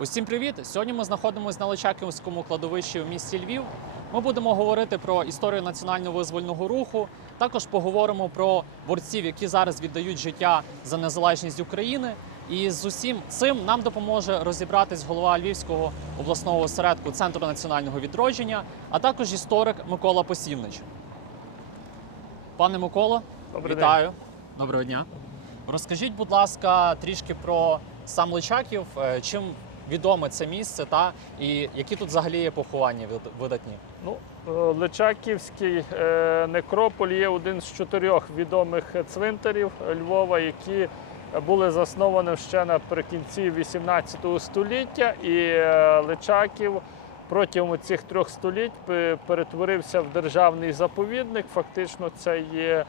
Усім привіт! Сьогодні ми знаходимося на Личаківському кладовищі у місті Львів. Ми будемо говорити про історію національного визвольного руху. Також поговоримо про борців, які зараз віддають життя за незалежність України. І з усім цим нам допоможе розібратись голова Львівського обласного осередку Центру національного відродження, а також історик Микола Посівнич. Пане Миколо, Добрий вітаю. Доброго дня. Розкажіть, будь ласка, трішки про сам Личаків, е, чим відоме це місце, та і які тут взагалі є поховання вид- видатні. Ну, е, Личаківський е, некрополь є один з чотирьох відомих цвинтарів Львова, які були засновані ще наприкінці 18 століття. І е, Личаків протягом цих трьох століть перетворився в державний заповідник. Фактично, це є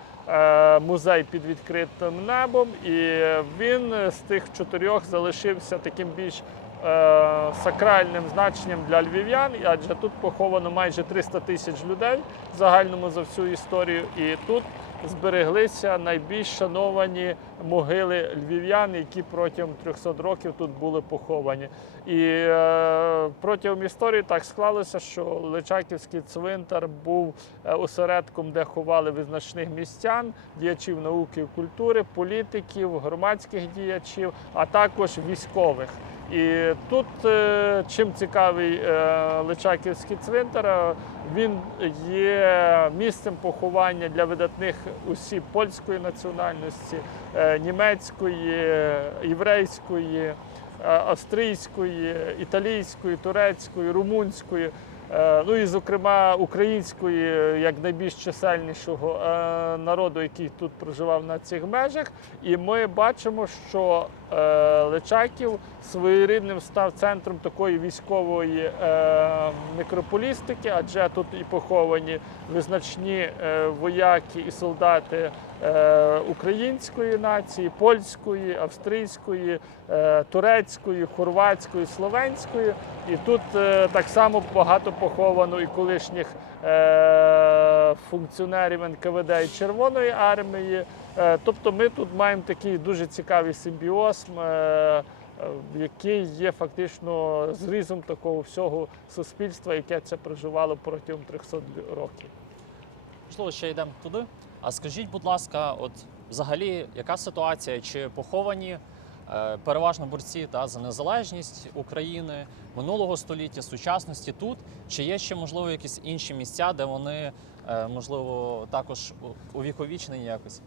музей під відкритим небом, і він з тих чотирьох залишився таким більш е, сакральним значенням для львів'ян, адже тут поховано майже 300 тисяч людей в загальному за всю історію. І тут збереглися найбільш шановані могили львів'ян, які протягом 300 років тут були поховані. І е, протягом історії так склалося, що Личаківський цвинтар був е, осередком, де ховали визначних містян, діячів науки і культури, політиків, громадських діячів, а також військових. І тут е, чим цікавий е, Личаківський цвинтар, е, він є місцем поховання для видатних осіб польської національності, німецької, єврейської, австрійської, італійської, турецької, румунської. Е, Ну і, зокрема, української, е, як найбільш чисельнішого е, народу, який тут проживав на цих межах. І ми бачимо, що Личаків своєрідним став центром такої військової некрополістики, адже тут і поховані визначні вояки і солдати української нації, польської, австрійської, е, турецької, хорватської, словенської. І тут е, так само багато поховано і колишніх е, функціонерів НКВД і Червоної армії. Е, тобто ми тут маємо такий дуже цікавий симбіоз, е, е, який є фактично зрізом такого всього суспільства, яке це проживало протягом 300 років. Можливо, ще йдемо туди. А скажіть, будь ласка, от взагалі, яка ситуація? Чи поховані е, переважно борці та за незалежність України минулого століття, сучасності тут? Чи є ще можливо якісь інші місця, де вони е, можливо також увіковічнені якось?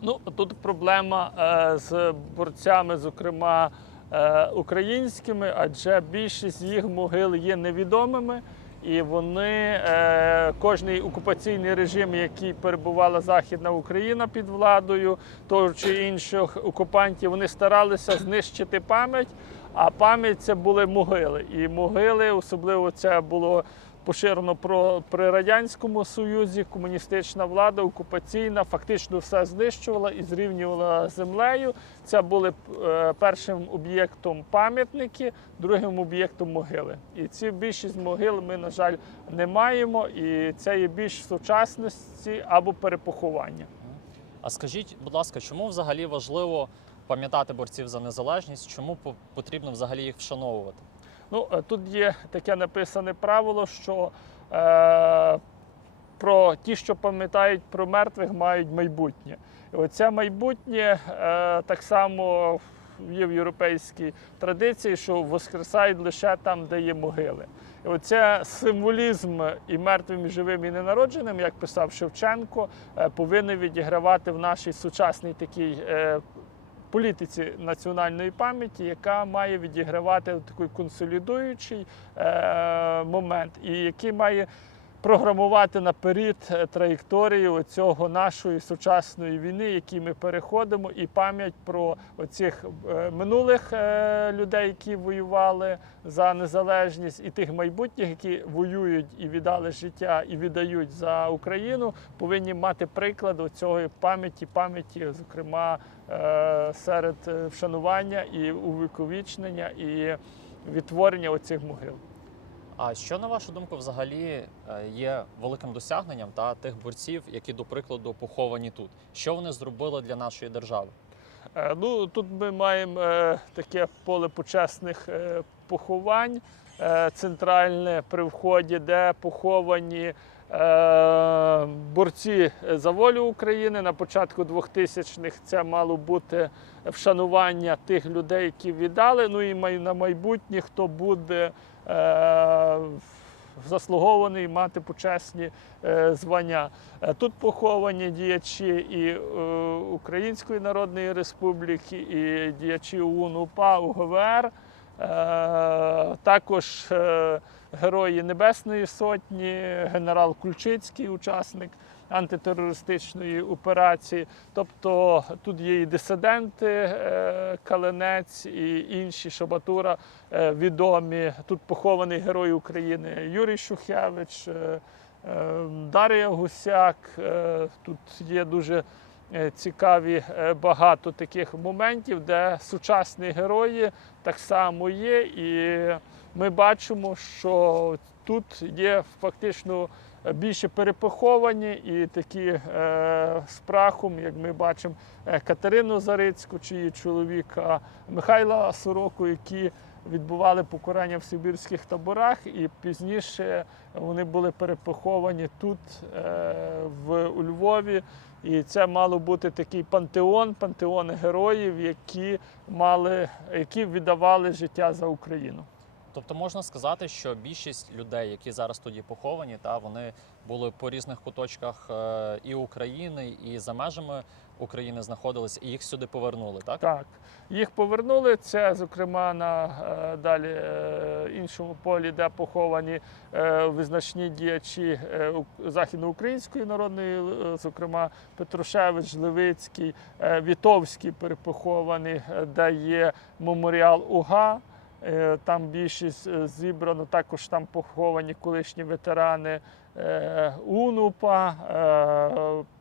Ну тут проблема е, з борцями, зокрема е, українськими, адже більшість їх могил є невідомими. І вони, е, кожний окупаційний режим, який перебувала Західна Україна під владою того чи інших окупантів, вони старалися знищити пам'ять. А пам'ять це були могили. І могили, особливо це було поширено про при радянському союзі. Комуністична влада окупаційна фактично все знищувала і зрівнювала землею. Це були е, першим об'єктом пам'ятники, другим об'єктом могили. І ці більшість могил ми, на жаль, не маємо. І це є більш сучасності або перепоховання. А скажіть, будь ласка, чому взагалі важливо пам'ятати борців за незалежність? Чому по- потрібно взагалі їх вшановувати? Ну, е, тут є таке написане правило, що е, про ті, що пам'ятають про мертвих, мають майбутнє. І оце майбутнє е, так само є в європейській традиції, що воскресають лише там, де є могили. І оце символізм і мертвим, і живим, і ненародженим, як писав Шевченко, е, повинен відігравати в нашій сучасній такій е, політиці національної пам'яті, яка має відігравати такий консолідуючий е, момент, і який має програмувати наперед е, траєкторію цього нашої сучасної війни, які ми переходимо, і пам'ять про оцих е, минулих е, людей, які воювали за незалежність, і тих майбутніх, які воюють і віддали життя, і віддають за Україну, повинні мати приклад цього пам'яті, пам'яті, зокрема серед вшанування і увіковічнення, і відтворення оцих могил. А що на вашу думку взагалі е, є великим досягненням та тих борців, які до прикладу поховані тут? Що вони зробили для нашої держави? Е, Ну, тут ми маємо е, таке поле почесних поховань центральне при вході, де поховані борці за волю України. На початку 2000-х це мало бути вшанування тих людей, які віддали. Ну і на майбутнє, хто буде заслугований мати почесні е, звання. Е, Тут поховані діячі і е, Української Народної Республіки, і діячі ОУН УГВР. Е, Також е, герої Небесної Сотні, генерал Кульчицький, учасник антитерористичної операції. Тобто тут є і дисиденти, е, Калинець і інші Шабатура е, відомі. Тут похований герой України Юрій Шухевич, е, Дар'я Гусяк. Тут є дуже цікаві багато таких моментів, де сучасні герої так само є. І ми бачимо, що тут є фактично більше перепоховані і такі е, з прахом, як ми бачимо, е, Катерину Зарицьку, чи її чоловіка Михайла Сороку, які відбували покарання в сибірських таборах, і пізніше вони були перепоховані тут, е, в у Львові. І це мало бути такий пантеон, пантеон героїв, які мали, які віддавали життя за Україну. Тобто можна сказати, що більшість людей, які зараз є поховані, та вони були по різних куточках е, і України, і за межами України знаходились, і їх сюди повернули, так? Так, їх повернули. Це, зокрема, на е, далі е, іншому полі, де поховані визначні діячі західноукраїнської народної, зокрема Петрушевич, Левицький, Вітовський перепоховані, е, де є меморіал УГА. Е, Там більшість е, зібрано, також там поховані колишні ветерани е, УНУПА,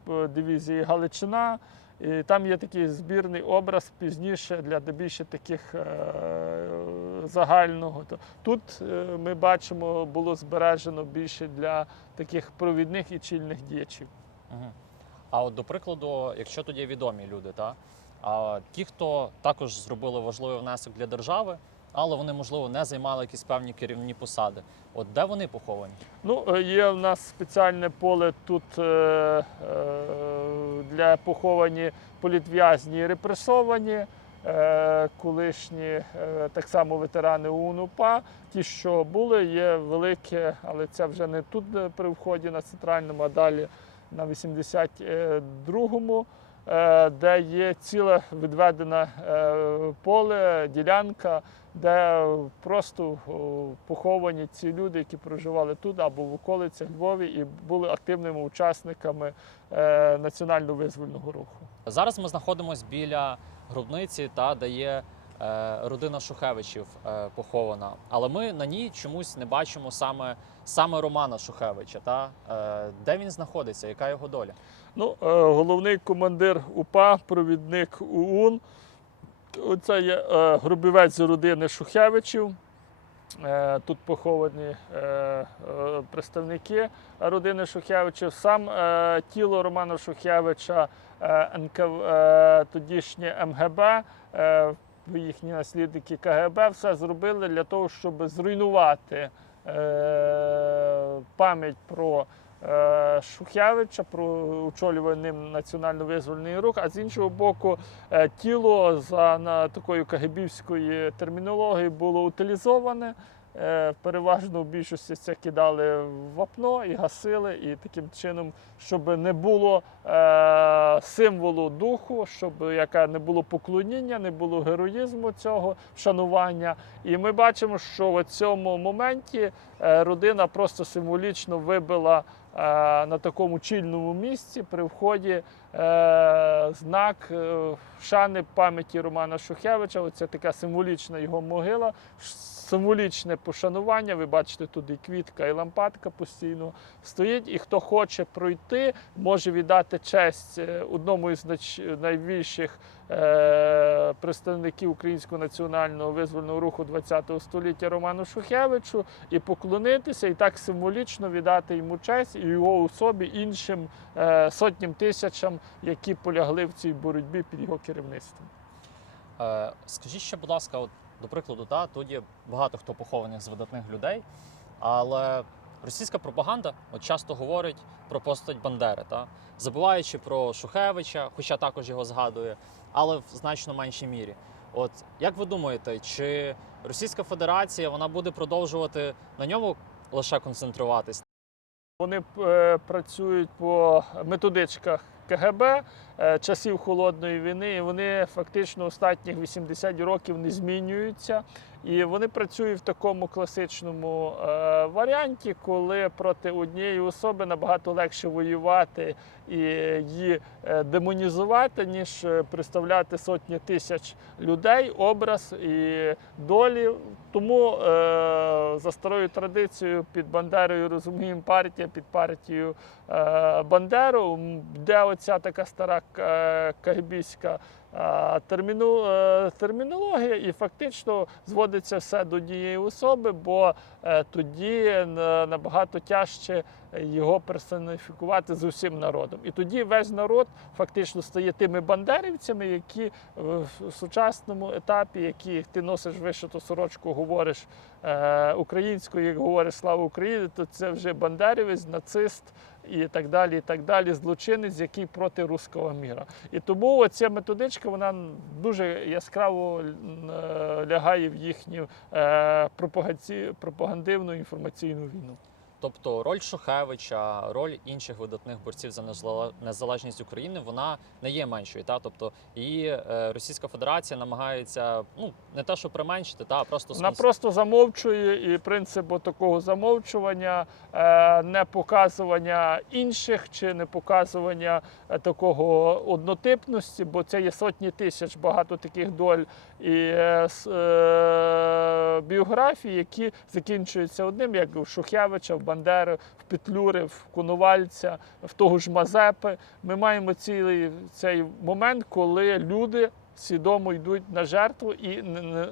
дивізії Галичина. І там є такий збірний образ пізніше для більше таких загального. Тут ми бачимо, було збережено більше для таких провідних і чільних діячів. А от до прикладу, якщо є відомі люди, та а ті, хто також зробили важливий внесок для держави, але вони можливо не займали якісь певні керівні посади. От де вони поховані? Ну, е, є в нас спеціальне поле тут е, е, для поховані політв'язні і репресовані, колишні так само ветерани УНУПА. Ті, що були, є велике, але це вже не тут при вході на центральному, а далі на 82-му. Е, Де є ціле відведене е, поле, ділянка, де просто поховані ці люди, які проживали тут або в околицях Львові і були активними учасниками е, національно-визвольного руху. Зараз ми знаходимося біля гробниці, та де є родина Шухевичів похована. Але ми на ній чомусь не бачимо саме, саме Романа Шухевича. Та де він знаходиться, яка його доля? Ну, е, головний командир УПА, провідник УУН. Оце є е, гробівець родини Шухевичів. Е, Тут поховані представники родини Шухевичів. Сам тіло Романа Шухевича, НКВ, тодішнє МГБ, їхні наслідники КГБ все зробили для того, щоб зруйнувати пам'ять про е, Шухевича, про очолюваний ним національно-визвольний рух, а з іншого боку, е, тіло за на такою кагибівською термінологією було утилізоване. Е, Переважно в більшості це кидали в вапно і гасили, і таким чином, щоб не було е, символу духу, щоб яка не було поклоніння, не було героїзму цього вшанування. І ми бачимо, що в цьому моменті родина просто символічно вибила на такому чільному місці при вході е, знак е, шани пам'яті Романа Шухевича. Оце така символічна його могила, символічне пошанування. Ви бачите, тут і квітка, і лампадка постійно стоїть. І хто хоче пройти, може віддати честь е, одному із найбільших е, представників українського національного визвольного руху ХХ століття Роману Шухевичу і поклонитися, і так символічно віддати йому честь і його особі іншим е, сотням тисячам які полягли в цій боротьбі під його керівництвом. Скажіть ще, будь ласка, от, до прикладу, да, тут є багато хто похованих з видатних людей, але російська пропаганда от часто говорить про постать Бандери, та? забуваючи про Шухевича, хоча також його згадує, але в значно меншій мірі. От як ви думаєте, чи Російська Федерація вона буде продовжувати на ньому лише концентруватись? Вони е, працюють по методичках КГБ е, часів холодної війни. і Вони фактично останніх 80 років не змінюються. І вони працюють в такому класичному е, варіанті, коли проти однієї особи набагато легше воювати і її е, демонізувати, ніж е, представляти сотні тисяч людей, образ і долі. Тому е, за старою традицією під Бандерою розуміємо партія, під партією е, Бандеру, де оця така стара е, кагбійська терміну, е, термінологія, і фактично зводиться все до однієї особи, бо е, тоді набагато тяжче його персоніфікувати з усім народом. І тоді весь народ фактично стає тими бандерівцями, які в сучасному етапі, які ти носиш вишиту сорочку, говориш е, українською, як говориш слава Україні, то це вже бандерівець, нацист. І так далі, і так далі, злочинець, який проти руського міра. І тому оця методичка вона дуже яскраво е, лягає в їхню е, пропагандивну інформаційну війну. Тобто роль Шухевича, роль інших видатних борців за незале- незалежність України вона не є меншою. Та? Тобто і е, Російська Федерація намагається ну не те, що применшити, та а просто Вона просто замовчує і принцип такого замовчування, е, не показування інших чи не показування е, такого однотипності, бо це є сотні тисяч багато таких доль і е, е, біографій, які закінчуються одним, як у Шухевича, в Бандери, в Петлюри, в Конувальця, в того ж Мазепи. Ми маємо цілий цей момент, коли люди свідомо йдуть на жертву і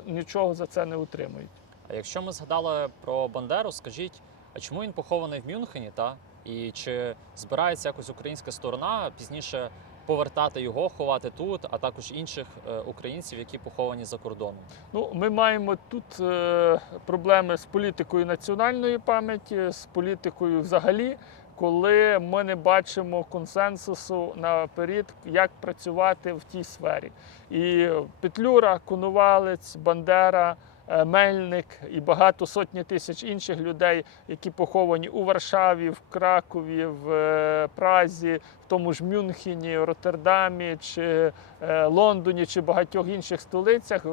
нічого за це не отримують. А якщо ми згадали про Бандеру, скажіть, а чому він похований в Мюнхені? Та і чи збирається якось українська сторона пізніше повертати його, ховати тут, а також інших е, українців, які поховані за кордоном? Ну, ми маємо тут е, проблеми з політикою національної пам'яті, з політикою взагалі, коли ми не бачимо консенсусу наперед, як працювати в тій сфері. І Петлюра, Конувалець, Бандера. Е, Мельник і багато сотні тисяч інших людей, які поховані у Варшаві, в Кракові, в е, Празі, в тому ж Мюнхені, Роттердамі чи е, Лондоні чи багатьох інших столицях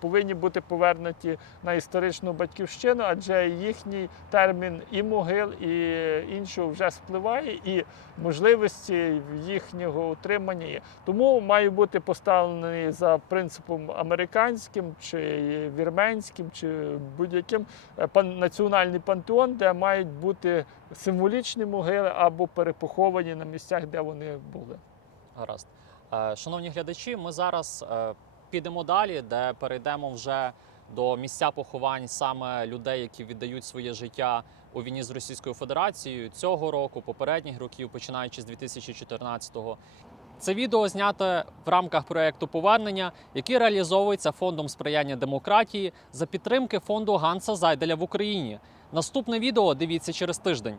повинні бути повернуті на історичну батьківщину, адже їхній термін і могил, і іншого вже спливає, і можливості їхнього утримання є. Тому має бути поставлений за принципом американським чи вірменським, чи будь-яким е, національний пантеон, де мають бути символічні могили або перепоховані на місцях, де вони були. Гаразд. Е, Шановні глядачі, ми зараз е, підемо далі, де перейдемо вже до місця поховань саме людей, які віддають своє життя у війні з Російською Федерацією цього року, попередніх років, починаючи з 2014-го. Це відео знято в рамках проекту Повернення, який реалізовується фондом сприяння демократії за підтримки фонду Ганса Зайделя в Україні. Наступне відео дивіться через тиждень.